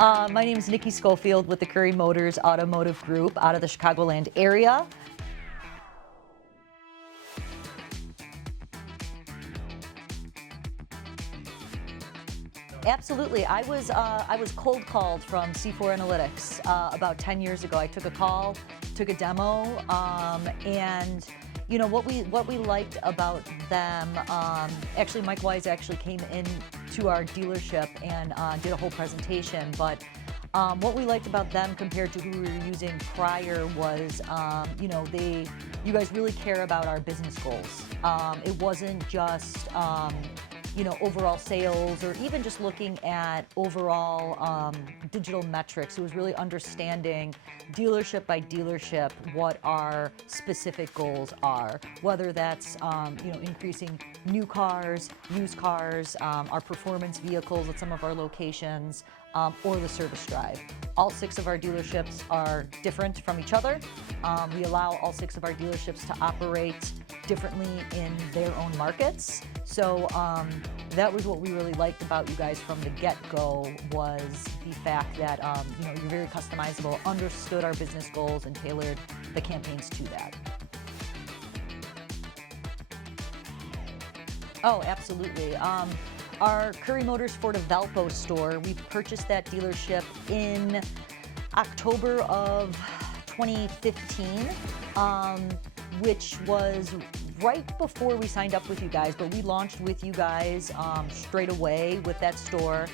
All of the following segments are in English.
My name is Nikki Schofield with the Currie Motors Automotive Group out of the Chicagoland area. Absolutely. I was cold called from C4 Analytics about 10 years ago. I took a call, took a demo, and you know what we liked about them. Actually, Mike Wise actually came in to our dealership and did a whole presentation. But what we liked about them compared to who we were using prior was, you guys really care about our business goals. It wasn't just overall sales or even just looking at overall digital metrics. It was really understanding dealership by dealership what our specific goals are, whether that's increasing new cars, used cars, our performance vehicles at some of our locations, or the service drive. All 6 of our dealerships are different from each other. We allow all 6 of our dealerships to operate differently in their own markets. So that was what we really liked about you guys from the get-go, was the fact that you're very customizable, understood our business goals, and tailored the campaigns to that. Oh, absolutely. Our Currie Motors Fort Valpo store, we purchased that dealership in October of 2015, which was right before we signed up with you guys, but we launched with you guys straight away with that store.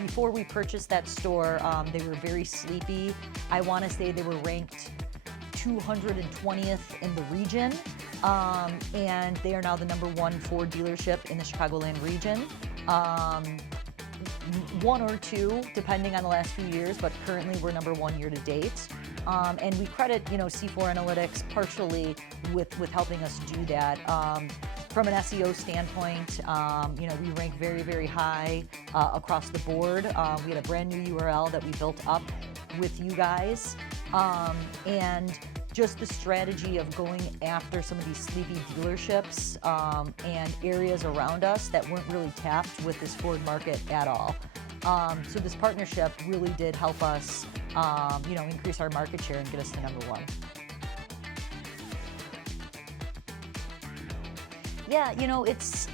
Before we purchased that store, they were very sleepy. I want to say they were ranked 220th in the region, and they are now the #1 Ford dealership in the Chicagoland region. 1 or 2, depending on the last few years, but currently we're #1 year to date. And we credit, C4 Analytics partially with helping us do that. From an SEO standpoint, we rank very, very high across the board. We had a brand new URL that we built up with you guys, and just the strategy of going after some of these sleepy dealerships and areas around us that weren't really tapped with this Ford market at all. So this partnership really did help us, increase our market share and get us to #1. Yeah, it's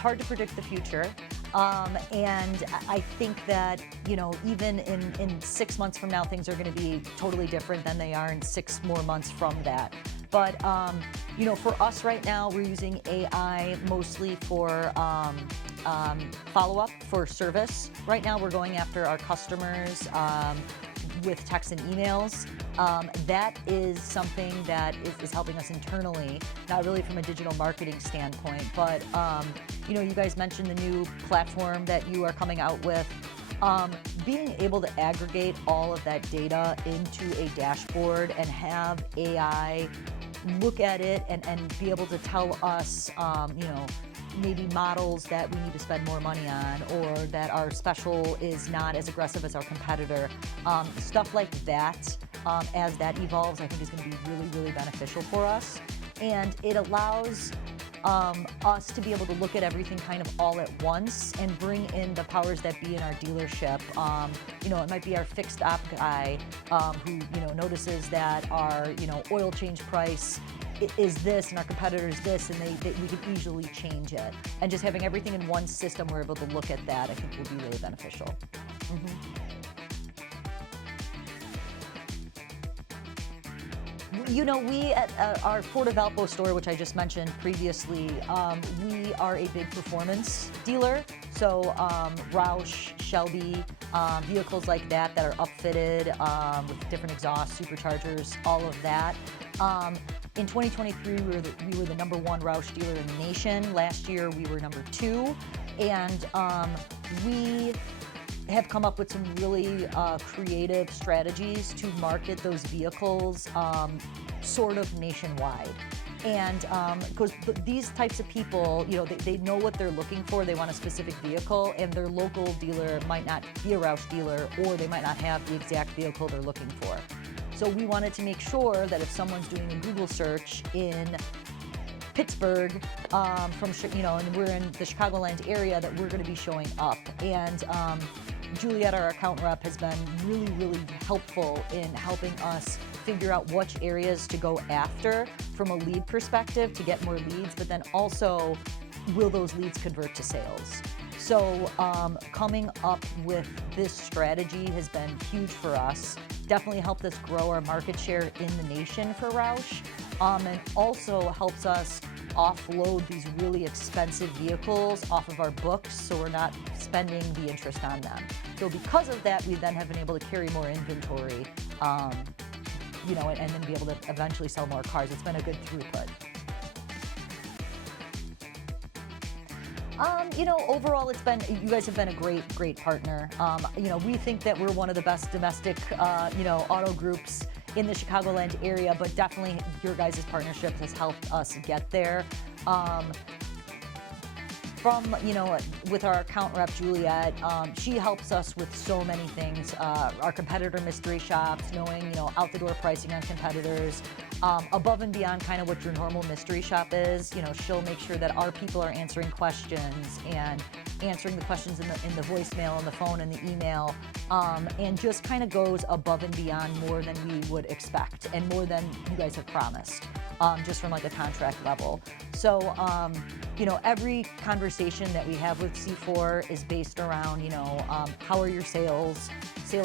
hard to predict the future. And I think that, even in 6 months from now, things are going to be totally different than they are in 6 more months from that. But, for us right now, we're using AI mostly for follow-up, for service. Right now, we're going after our customers with texts and emails. That is something that is helping us internally, not really from a digital marketing standpoint, but you guys mentioned the new platform that you are coming out with. Being able to aggregate all of that data into a dashboard and have AI look at it and be able to tell us, maybe models that we need to spend more money on, or that our special is not as aggressive as our competitor. Stuff like that, as that evolves, I think is going to be really, really beneficial for us. And it allows us to be able to look at everything kind of all at once and bring in the powers that be in our dealership. It might be our fixed op guy who notices that our oil change price is this and our competitor is this, and we can easily change it. And just having everything in one system, we're able to look at that, I think will be really beneficial. We at our Fort Valpo store, which I just mentioned previously, we are a big performance dealer. So Roush, Shelby, vehicles like that are upfitted with different exhausts, superchargers, all of that. In 2023, we were the #1 Roush dealer in the nation. Last year, we were #2, and we have come up with some really creative strategies to market those vehicles sort of nationwide. And because these types of people, they know what they're looking for. They want a specific vehicle, and their local dealer might not be a Roush dealer, or they might not have the exact vehicle they're looking for. So we wanted to make sure that if someone's doing a Google search in Pittsburgh, and we're in the Chicagoland area, that we're going to be showing up. And Juliet, our account rep, has been really, really helpful in helping us figure out which areas to go after from a lead perspective to get more leads, but then also, will those leads convert to sales? So coming up with this strategy has been huge for us. Definitely helped us grow our market share in the nation for Roush, and also helps us offload these really expensive vehicles off of our books, so we're not spending the interest on them. So because of that, we then have been able to carry more inventory, you know, and then be able to eventually sell more cars. It's been a good throughput. You know, overall, you guys have been a great partner. You know, we think that we're one of the best domestic, you know, auto groups in the Chicagoland area, but definitely your guys' partnership has helped us get there. From, you know, with our account rep, Juliet, she helps us with so many things. Our competitor mystery shops, knowing, you know, out-the-door pricing on competitors, above and beyond kind of what your normal mystery shop is. You know, she'll make sure that our people are answering questions and answering the questions in the voicemail, on the phone, and the email, and just kind of goes above and beyond more than we would expect and more than you guys have promised, just from like a contract level. So, you know, every conversation that we have with C4 is based around, you know, how are your sales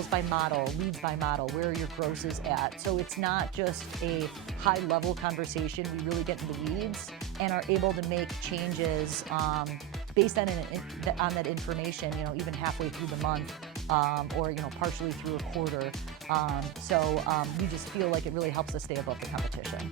by model, leads by model, where are your grosses at? So it's not just a high-level conversation. We really get in the weeds and are able to make changes based on that information, you know, even halfway through the month, or, you know, partially through a quarter. So we just feel like it really helps us stay above the competition.